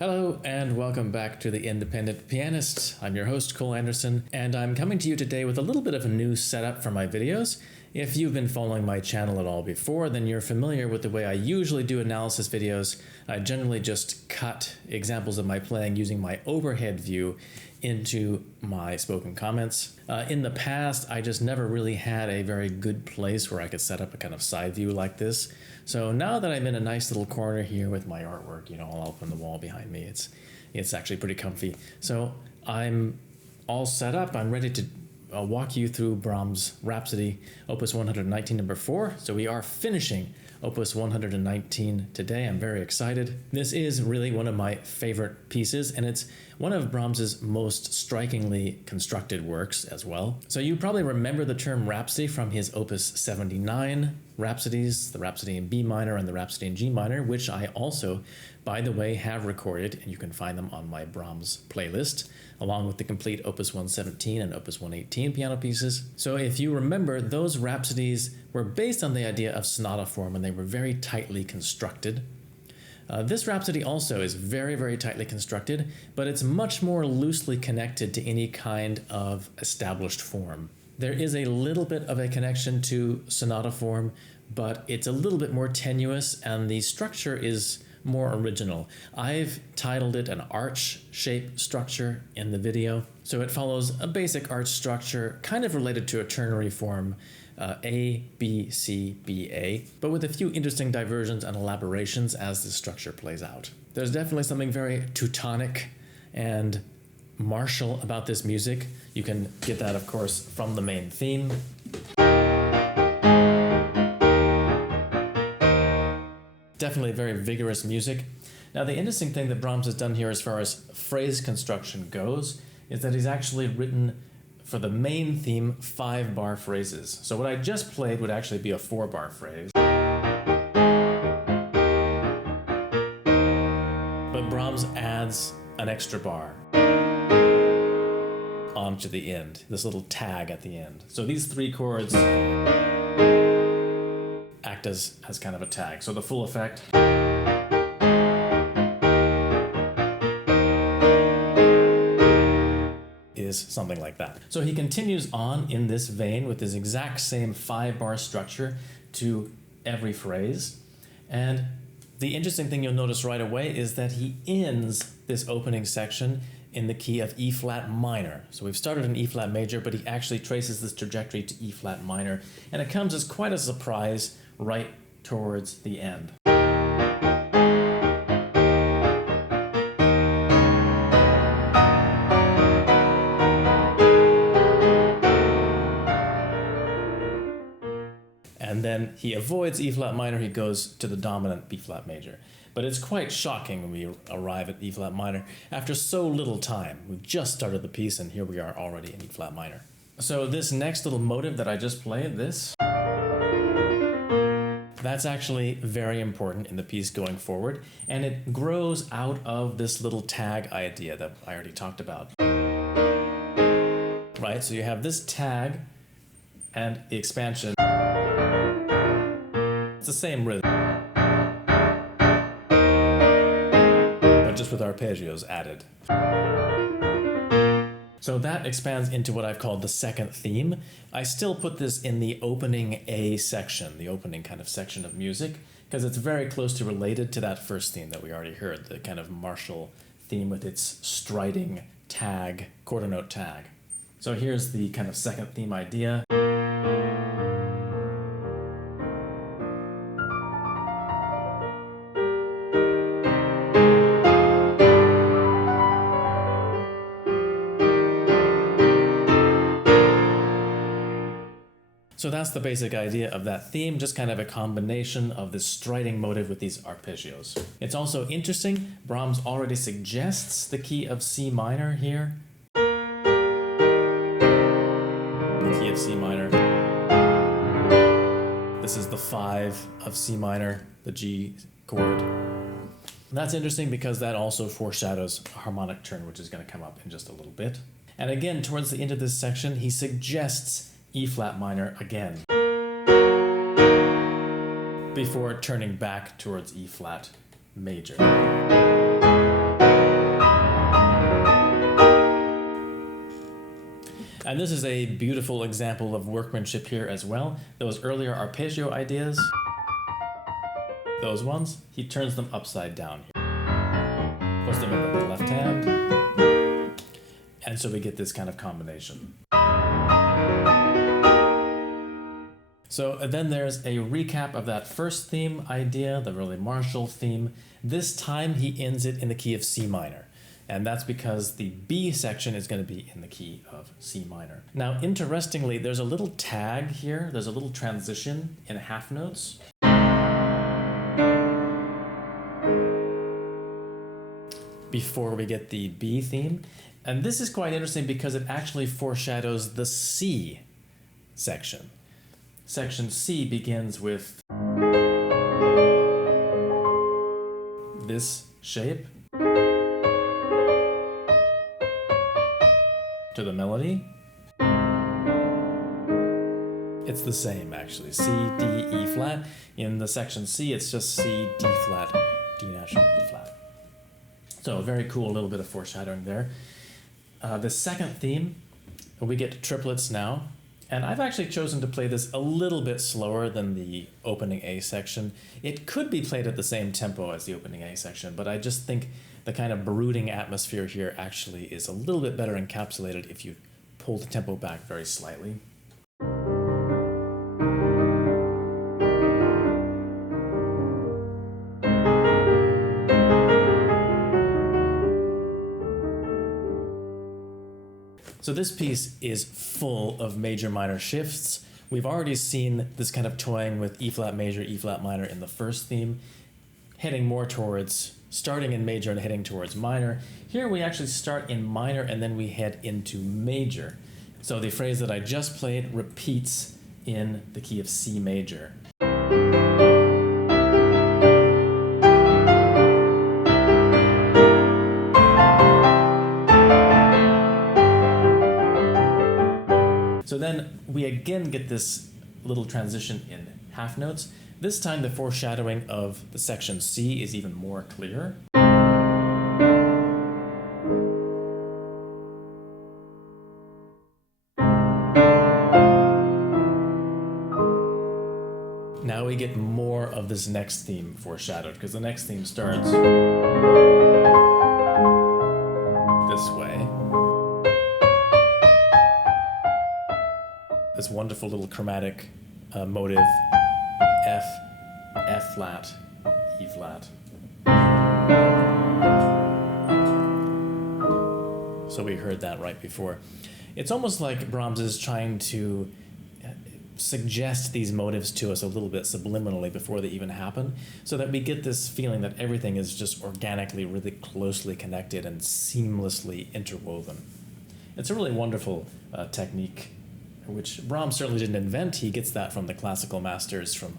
Hello and welcome back to The Independent Pianist. I'm your host, Cole Anderson, and I'm coming to you today with a little bit of a new setup for my videos. If you've been following my channel at all before, then you're familiar with the way I usually do analysis videos. I generally just cut examples of my playing using my overhead view into my spoken comments. In the past, I just never really had a very good place where I could set up a kind of side view like this. So now that I'm in a nice little corner here with my artwork, all up on the wall behind me, it's actually pretty comfy. So I'm all set up. I'm ready to walk you through Brahms' Rhapsody, Opus 119, number 4. So we are finishing Opus 119 today. I'm very excited. This is really one of my favorite pieces, and it's one of Brahms's most strikingly constructed works as well. So you probably remember the term Rhapsody from his Opus 79 Rhapsodies, the Rhapsody in B minor and the Rhapsody in G minor, which I also, by the way, have recorded, and you can find them on my Brahms playlist, along with the complete Opus 117 and Opus 118 piano pieces. So if you remember, those Rhapsodies were based on the idea of sonata form, and they were very tightly constructed. This Rhapsody also is very, very tightly constructed, but it's much more loosely connected to any kind of established form. There is a little bit of a connection to sonata form, but it's a little bit more tenuous, and the structure is more original. I've titled it an arch shape structure in the video. So it follows a basic arch structure, kind of related to a ternary form, A, B, C, B, A, but with a few interesting diversions and elaborations as the structure plays out. There's definitely something very Teutonic and martial about this music. You can get that, of course, from the main theme. Definitely very vigorous music. Now, the interesting thing that Brahms has done here as far as phrase construction goes is that he's actually written for the main theme 5-bar phrases. So what I just played would actually be a 4-bar phrase. But Brahms adds an extra bar onto the end, this little tag at the end. So these 3 chords act as kind of a tag. So the full effect is something like that. So he continues on in this vein with his exact same 5-bar structure to every phrase. And the interesting thing you'll notice right away is that he ends this opening section in the key of E flat minor. So we've started in E flat major, but he actually traces this trajectory to E flat minor, and it comes as quite a surprise right towards the end. And then he avoids E flat minor, he goes to the dominant B flat major. But it's quite shocking when we arrive at E flat minor after so little time. We've just started the piece and here we are already in E flat minor. So this next little motive that I just played, that's actually very important in the piece going forward, and it grows out of this little tag idea that I already talked about. Right, so you have this tag and the expansion. It's the same rhythm, but just with arpeggios added. So that expands into what I've called the second theme. I still put this in the opening A section, the opening kind of section of music, because it's very closely related to that first theme that we already heard, the kind of martial theme with its striding tag, quarter note tag. So here's the kind of second theme idea. So that's the basic idea of that theme, just kind of a combination of this striding motive with these arpeggios. It's also interesting, Brahms already suggests the key of C minor here. The key of C minor. This is the 5 of C minor, the G chord. And that's interesting because that also foreshadows a harmonic turn, which is going to come up in just a little bit. And again, towards the end of this section, he suggests E flat minor again, before turning back towards E flat major. And this is a beautiful example of workmanship here as well. Those earlier arpeggio ideas, those ones, he turns them upside down here. Puts them in the left hand, and so we get this kind of combination. So then there's a recap of that first theme idea, the really martial theme. This time he ends it in the key of C minor. And that's because the B section is going to be in the key of C minor. Now, interestingly, there's a little tag here. There's a little transition in half notes. Before we get the B theme. And this is quite interesting because it actually foreshadows the C section. Section C begins with this shape to the melody. It's the same actually, C, D, E flat. In the section C, it's just C, D flat, D natural, E flat. So a very cool little bit of foreshadowing there. The second theme, we get triplets now. And I've actually chosen to play this a little bit slower than the opening A section. It could be played at the same tempo as the opening A section, but I just think the kind of brooding atmosphere here actually is a little bit better encapsulated if you pull the tempo back very slightly. So this piece is full of major minor shifts. We've already seen this kind of toying with E flat major, E flat minor in the first theme, heading more towards, starting in major and heading towards minor. Here we actually start in minor and then we head into major. So the phrase that I just played repeats in the key of C major. So then we again get this little transition in half notes. This time the foreshadowing of the section C is even more clear. Now we get more of this next theme foreshadowed, because the next theme starts this way. This wonderful little chromatic motive, F, F flat, E flat. So we heard that right before. It's almost like Brahms is trying to suggest these motives to us a little bit subliminally before they even happen, so that we get this feeling that everything is just organically, really closely connected and seamlessly interwoven. It's a really wonderful technique, which Brahms certainly didn't invent. He gets that from the classical masters, from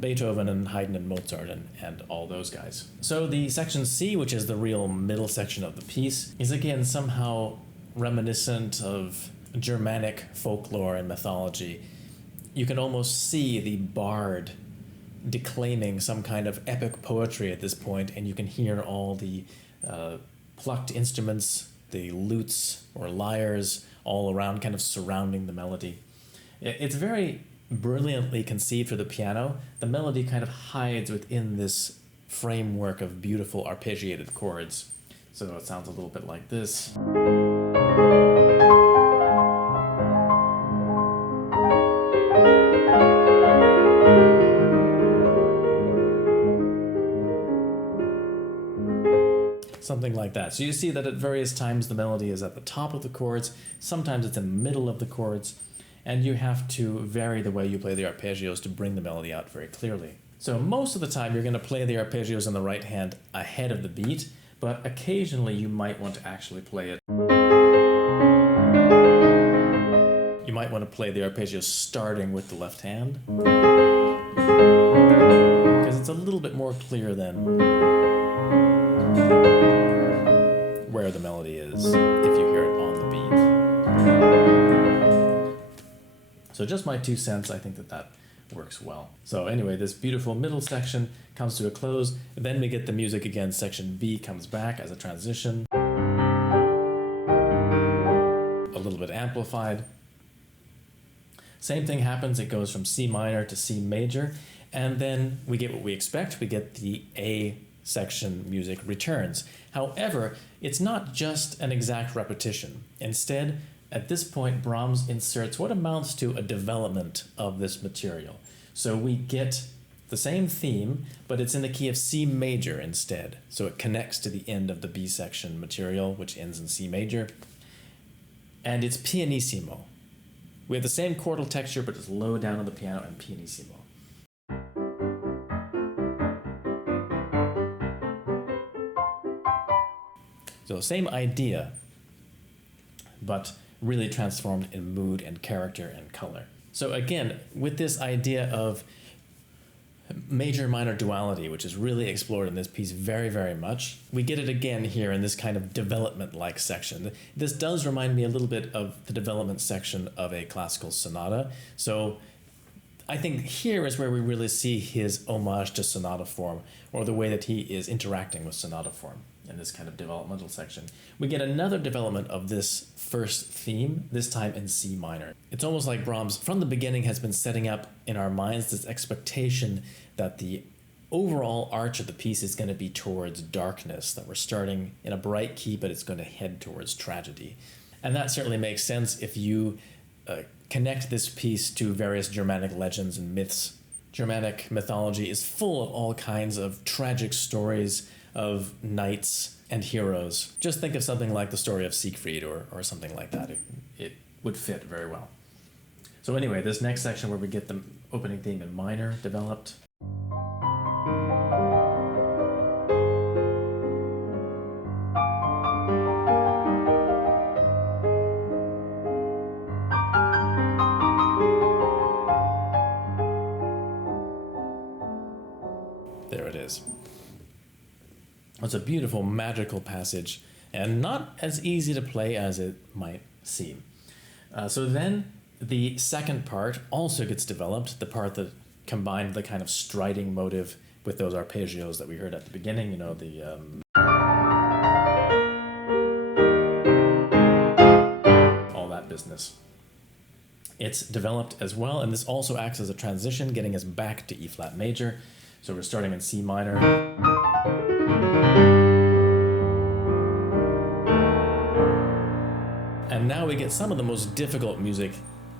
Beethoven and Haydn and Mozart and all those guys. So the section C, which is the real middle section of the piece, is again somehow reminiscent of Germanic folklore and mythology. You can almost see the bard declaiming some kind of epic poetry at this point, and you can hear all the plucked instruments, the lutes or lyres, all around, kind of surrounding the melody. It's very brilliantly conceived for the piano. The melody kind of hides within this framework of beautiful arpeggiated chords. So it sounds a little bit like this. Something like that. So you see that at various times the melody is at the top of the chords, sometimes it's in the middle of the chords, and you have to vary the way you play the arpeggios to bring the melody out very clearly. So most of the time you're going to play the arpeggios on the right hand ahead of the beat, but occasionally you might want to actually play it. You might want to play the arpeggios starting with the left hand, because it's a little bit more clear than where the melody is if you hear it on the beat. So just my 2 cents, I think that works well. So anyway, this beautiful middle section comes to a close, then we get the music again. Section B comes back as a transition. A little bit amplified. Same thing happens, it goes from C minor to C major, and then we get what we expect, we get the A section music returns. However, it's not just an exact repetition. Instead, at this point, Brahms inserts what amounts to a development of this material. So we get the same theme, but it's in the key of C major instead. So it connects to the end of the B section material, which ends in C major. And it's pianissimo. We have the same chordal texture, but it's low down on the piano and pianissimo. So same idea, but really transformed in mood and character and color. So again, with this idea of major-minor duality, which is really explored in this piece very, very much, we get it again here in this kind of development-like section. This does remind me a little bit of the development section of a classical sonata. So I think here is where we really see his homage to sonata form, or the way that he is interacting with sonata form in this kind of developmental section. We get another development of this first theme, this time in C minor. It's almost like Brahms, from the beginning, has been setting up in our minds this expectation that the overall arch of the piece is going to be towards darkness, that we're starting in a bright key, but it's going to head towards tragedy. And that certainly makes sense if you connect this piece to various Germanic legends and myths. Germanic mythology is full of all kinds of tragic stories of knights and heroes. Just think of something like the story of Siegfried or something like that. It would fit very well. So anyway, this next section where we get the opening theme in minor developed. There it is. It's a beautiful, magical passage, and not as easy to play as it might seem. So then the second part also gets developed, the part that combined the kind of striding motive with those arpeggios that we heard at the beginning, you know, the all that business. It's developed as well, and this also acts as a transition, getting us back to E flat major. So we're starting in C minor. And now we get some of the most difficult music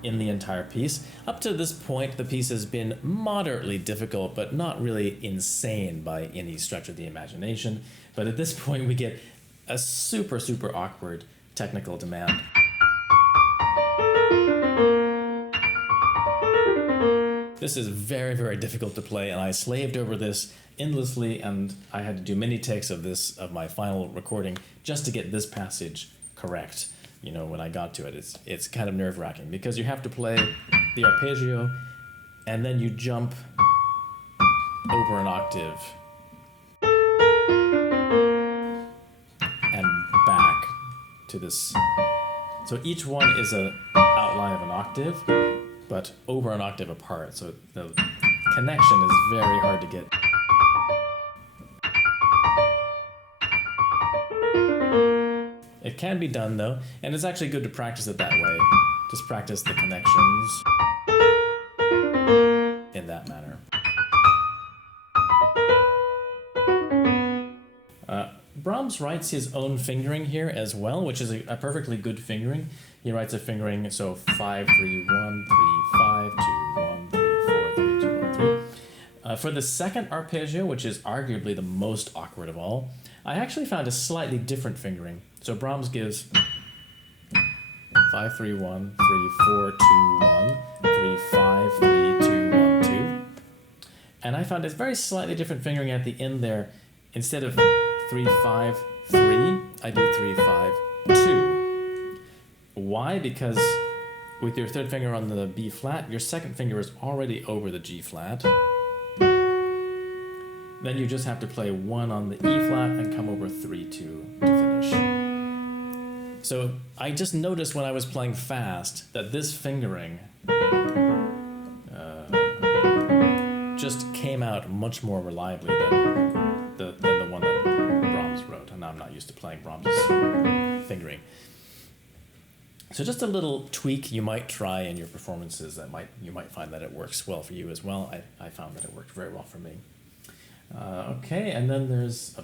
in the entire piece. Up to this point, the piece has been moderately difficult, but not really insane by any stretch of the imagination. But at this point, we get a super, super awkward technical demand. This is very, very difficult to play, and I slaved over this endlessly, and I had to do many takes of this, of my final recording, just to get this passage correct. You know, when I got to it, it's kind of nerve-wracking, because you have to play the arpeggio, and then you jump over an octave, and back to this. So each one is an outline of an octave, but over an octave apart, so the connection is very hard to get. It can be done though, and it's actually good to practice it that way. Just practice the connections in that manner. Brahms writes his own fingering here as well, which is a perfectly good fingering. He writes a fingering, so 5, 3, 1, 3, 5, 2, 1, 3, 4, 3, 2, 1, 3. For the second arpeggio, which is arguably the most awkward of all, I actually found a slightly different fingering. So Brahms gives 5, 3, 1, 3, 4, 2, 1, 3, 5, 3, 2, 1, 2. And I found a very slightly different fingering at the end there. Instead of 3, 5, 3, I do 3, 5, 2. Why? Because with your third finger on the B flat, your second finger is already over the G flat. Then you just have to play 1 on the E flat and come over 3, 2 to finish. So I just noticed when I was playing fast that this fingering just came out much more reliably than the one that Brahms wrote. And I'm not used to playing Brahms' fingering. So just a little tweak you might try in your performances you might find that it works well for you as well. I found that it worked very well for me. Okay, and then there's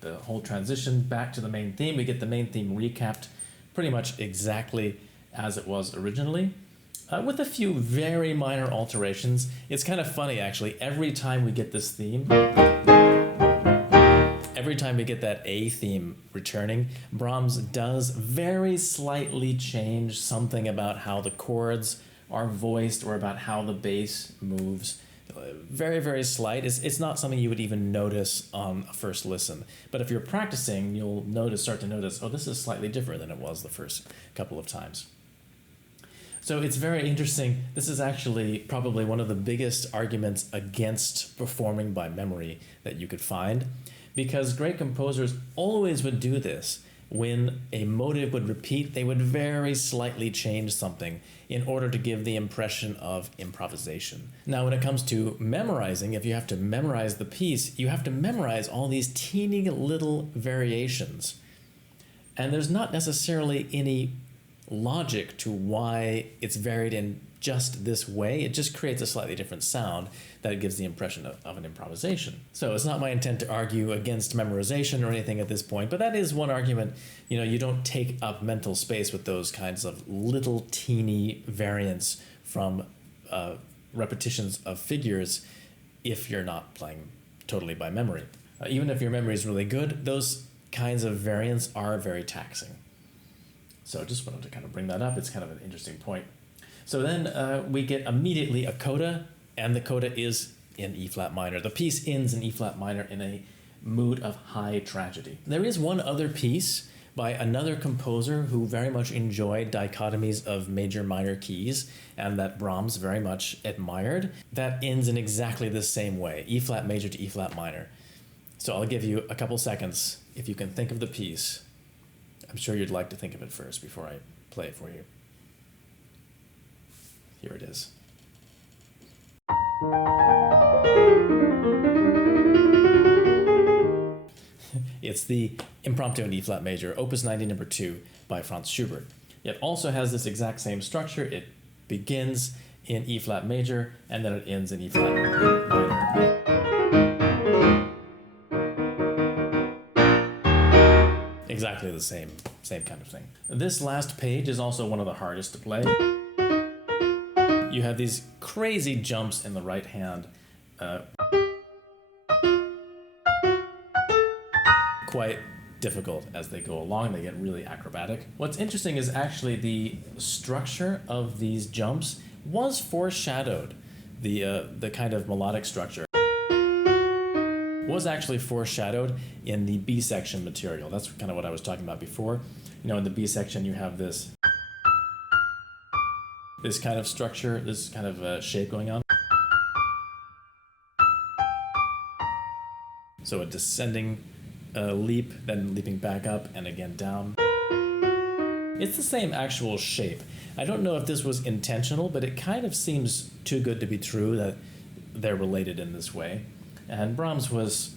the whole transition back to the main theme. We get the main theme recapped pretty much exactly as it was originally, with a few very minor alterations. It's kind of funny, actually. Every time we get this theme, every time we get that A theme returning, Brahms does very slightly change something about how the chords are voiced or about how the bass moves. Very, very slight. It's not something you would even notice on a first listen. But if you're practicing, you'll start to notice, oh, this is slightly different than it was the first couple of times. So it's very interesting. This is actually probably one of the biggest arguments against performing by memory that you could find, because great composers always would do this. When a motive would repeat, they would very slightly change something in order to give the impression of improvisation. Now, when it comes to memorizing, if you have to memorize the piece, you have to memorize all these teeny little variations. And there's not necessarily any logic to why it's varied in just this way. It just creates a slightly different sound that gives the impression of an improvisation. So it's not my intent to argue against memorization or anything at this point, but that is one argument. You don't take up mental space with those kinds of little teeny variants from repetitions of figures if you're not playing totally by memory. Even if your memory is really good, those kinds of variants are very taxing. So I just wanted to kind of bring that up. It's kind of an interesting point. So then we get immediately a coda, and the coda is in E flat minor. The piece ends in E flat minor in a mood of high tragedy. There is one other piece by another composer who very much enjoyed dichotomies of major minor keys, and that Brahms very much admired, that ends in exactly the same way, E flat major to E flat minor. So I'll give you a couple seconds if you can think of the piece. I'm sure you'd like to think of it first before I play it for you. Here it is. It's the Impromptu in E flat major, Opus 90 number 2 by Franz Schubert. It also has this exact same structure. It begins in E flat major and then it ends in E flat minor. Exactly the same kind of thing. This last page is also one of the hardest to play. You have these crazy jumps in the right hand. Quite difficult as they go along. They get really acrobatic. What's interesting is actually the structure of these jumps was foreshadowed. The kind of melodic structure was actually foreshadowed in the B section material. That's kind of what I was talking about before. In the B section you have this kind of structure, this kind of shape going on. So a descending leap, then leaping back up and again down. It's the same actual shape. I don't know if this was intentional, but it kind of seems too good to be true that they're related in this way. And Brahms was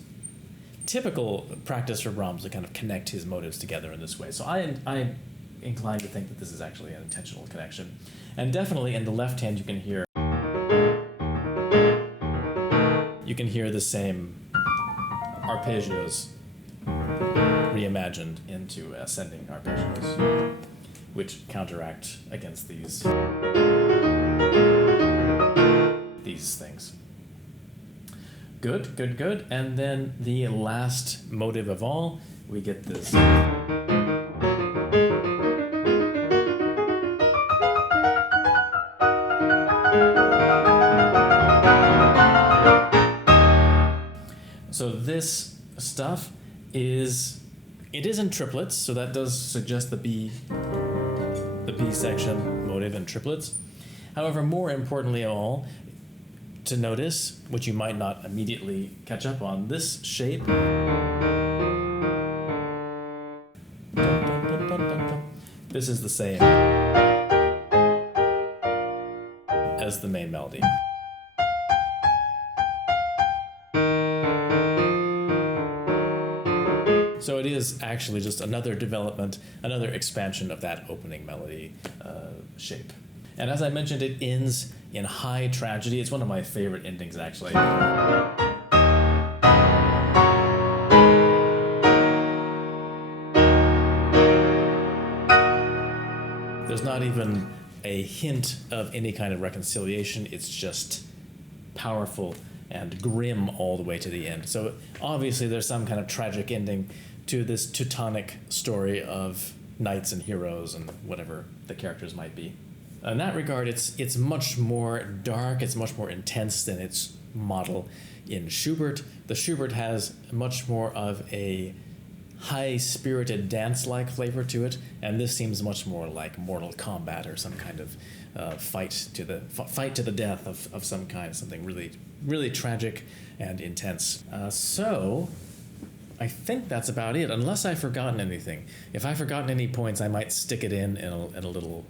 typical practice for Brahms to kind of connect his motives together in this way. So I'm inclined to think that this is actually an intentional connection. And definitely in the left hand you can hear the same arpeggios reimagined into ascending arpeggios, which counteract against these things. Good. And then the last motive of all, we get this. So this stuff is in triplets, so that does suggest the B section motive in triplets. However, more importantly of all, to notice, which you might not immediately catch up on, this shape this is the same as the main melody. So it is actually just another development, another expansion of that opening melody shape. And as I mentioned, it ends in high tragedy. It's one of my favorite endings, actually. There's not even a hint of any kind of reconciliation. It's just powerful and grim all the way to the end. So obviously there's some kind of tragic ending to this Teutonic story of knights and heroes and whatever the characters might be. In that regard, it's much more dark, it's much more intense than its model in Schubert. The Schubert has much more of a high-spirited dance-like flavor to it, and this seems much more like Mortal Kombat or some kind of fight to the death of some kind, something really, really tragic and intense. So I think that's about it, unless I've forgotten anything. If I've forgotten any points, I might stick it in a little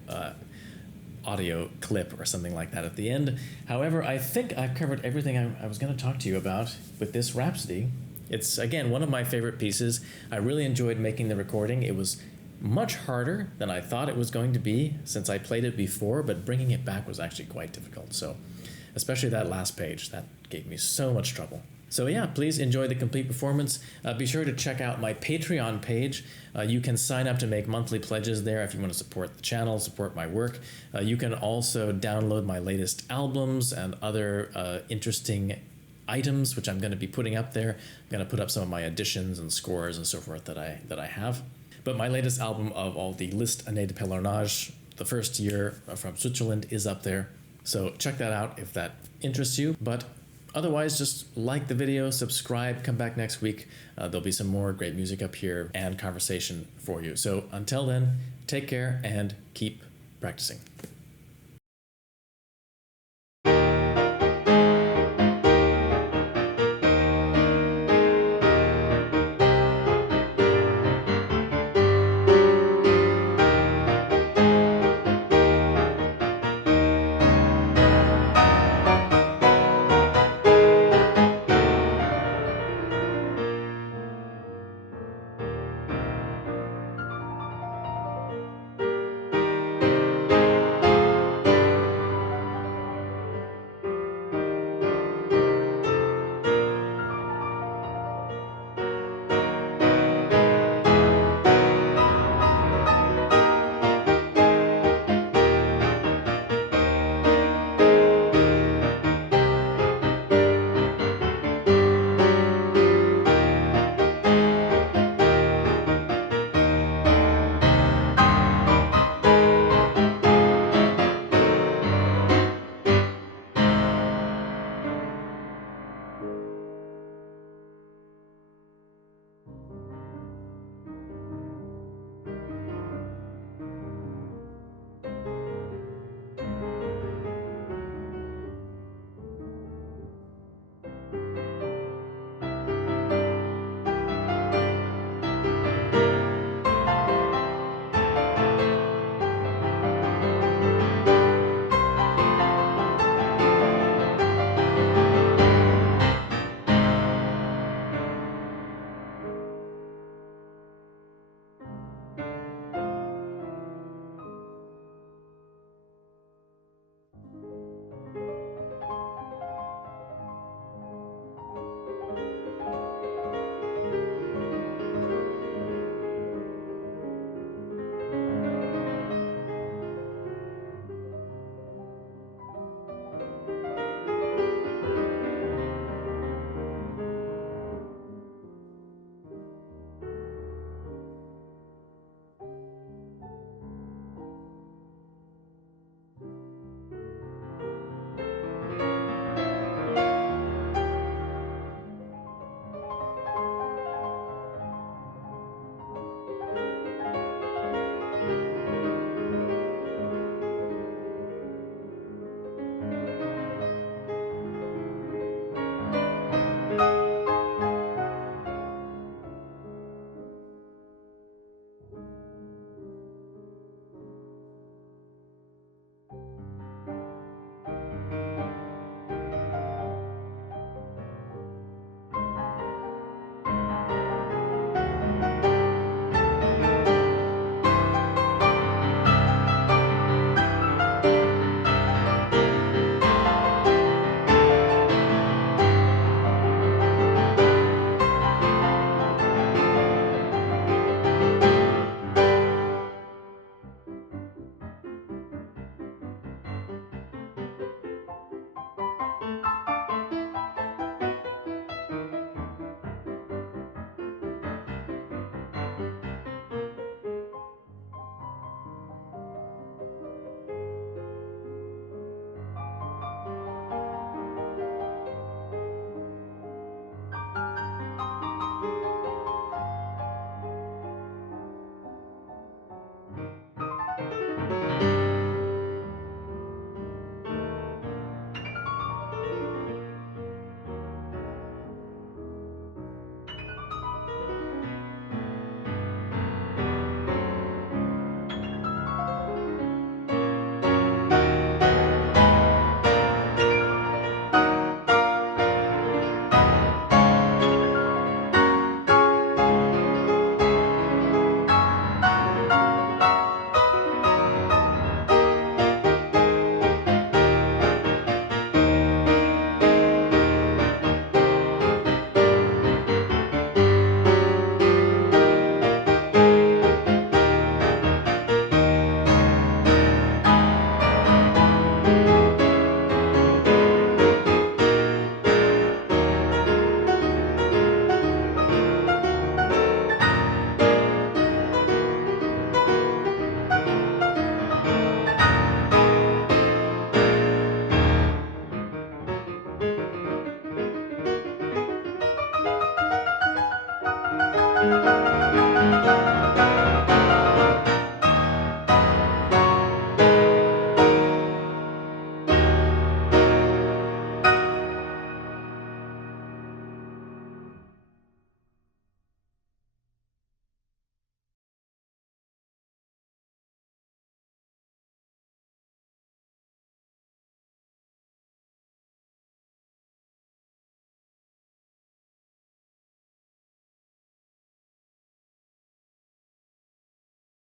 audio clip or something like that at the end. However, I think I've covered everything I was going to talk to you about with this Rhapsody. It's, again, one of my favorite pieces. I really enjoyed making the recording. It was much harder than I thought it was going to be since I played it before, but bringing it back was actually quite difficult. So, especially that last page, that gave me so much trouble. So yeah, please enjoy the complete performance. Be sure to check out my Patreon page. You can sign up to make monthly pledges there if you want to support the channel, support my work. You can also download my latest albums and other interesting items, which I'm going to be putting up there. I'm going to put up some of my additions and scores and so forth that I have. But my latest album of all the List Année de Pèlerinage, the first year from Switzerland, is up there. So check that out if that interests you. But otherwise, just like the video, subscribe, come back next week. There'll be some more great music up here and conversation for you. So until then, take care and keep practicing.